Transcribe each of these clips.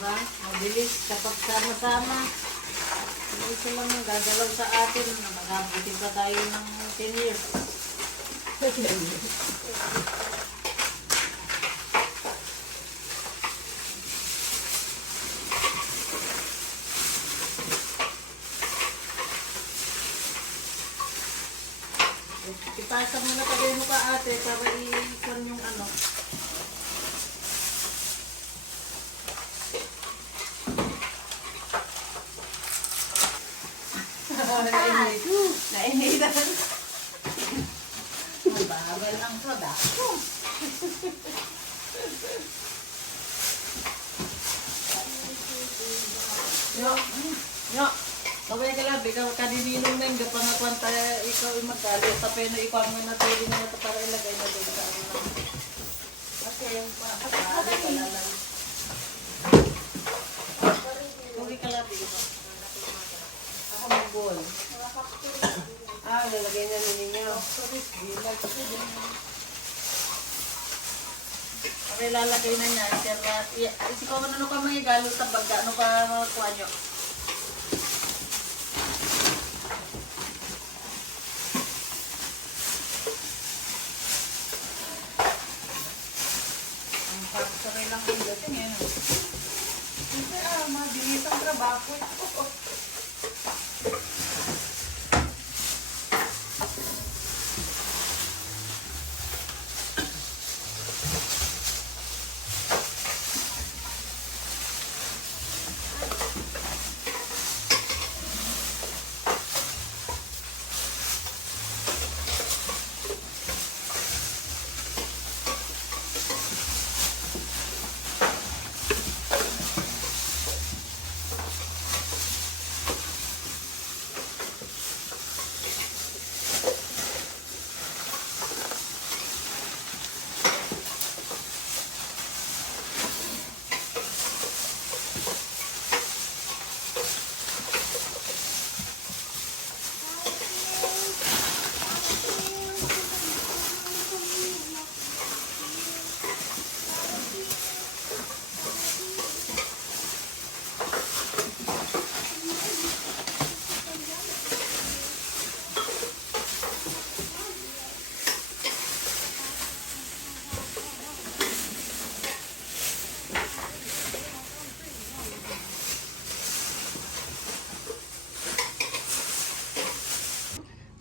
Diba? Mabilis kapag sama-sama. Yung isa lang yung gagalaw sa atin. Magabutin pa tayo ng 10 years. Ipasa mo na tayo mo ka ate para i-ikon yung ano. Nainitan. Mabagal ang soda. Yo, yo. Kaway ka lang, ikaw kanininong na yung gapangakuan tayo, ikaw yung magkali. Tapos na ikaw mo na tayo na ito para ilagay na doon sa ano. Kasi yung pakakali ko lang. Kaway ka lang, ikaw. Ako mag-ball. Lalagay na ninyo. Para ilalagay na niya, isikaw mo na ka mga galot sa baga, ano ka makuha nyo? Sakay lang ang dating yan. Kasi mabilis ang trabaho.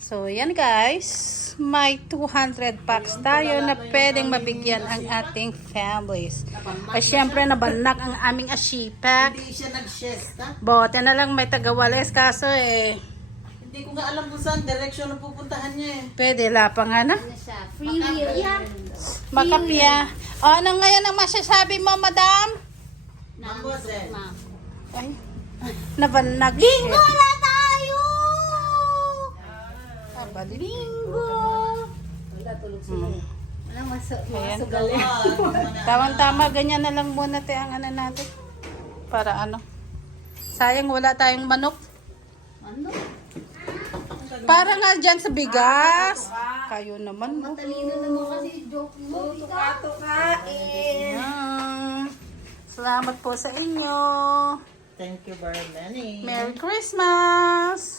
So, yan guys. May 200 packs tayo na pwedeng mabigyan ang ating families. Ay, syempre, nabanak ang aming ashipak. Hindi siya nag-siesta. Bote na lang may tagawales kaso Hindi ko nga alam kung saan direction ang pupuntahan niya eh. pwede lapang na. Free will yan. Makapya. O, ano ngayon ang masasabi mo, madam? Mademoiselle. Ay, nabanak. Bingo na tayo! Bingo! Wala, tulog sila. Wala, Ayan. masugal yan. Tawang-tama, ganyan na lang muna te ang ano natin. Para ano. Sayang wala tayong manok. Ano? Para nga dyan sa bigas. Kayo naman. No? Talino naman kasi joke mo. Tuka-tukain. Salamat po sa inyo. Thank you very many. Merry Christmas!